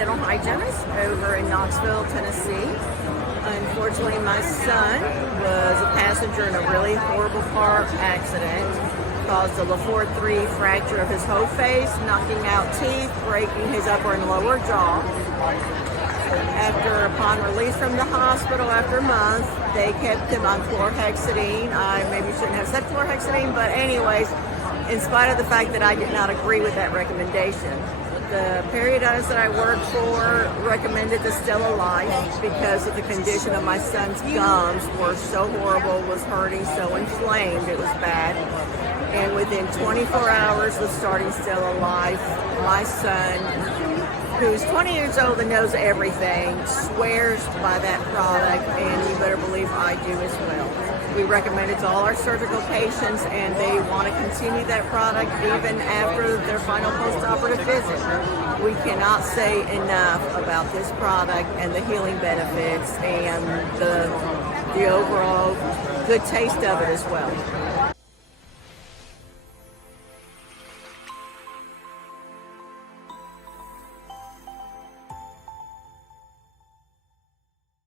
dental hygienist over in Knoxville, Tennessee. Unfortunately, my son was a passenger in a really horrible car accident. Caused a LaFord 3 fracture of his whole face, knocking out teeth, breaking his upper and lower jaw. Upon release from the hospital after a month, they kept him on chlorhexidine. I maybe shouldn't have said chlorhexidine, but anyways, in spite of the fact that I did not agree with that recommendation. The periodontist that I worked for recommended the StellaLife because of the condition of my son's gums were so horrible, was hurting, so inflamed, it was bad. And within 24 hours of starting StellaLife, my son, who's 20 years old and knows everything, swears by that product, and you better believe I do as well. We recommend it to all our surgical patients, and they want to continue that product even after their final post-operative visit. We cannot say enough about this product and the healing benefits and the overall good taste of it as well.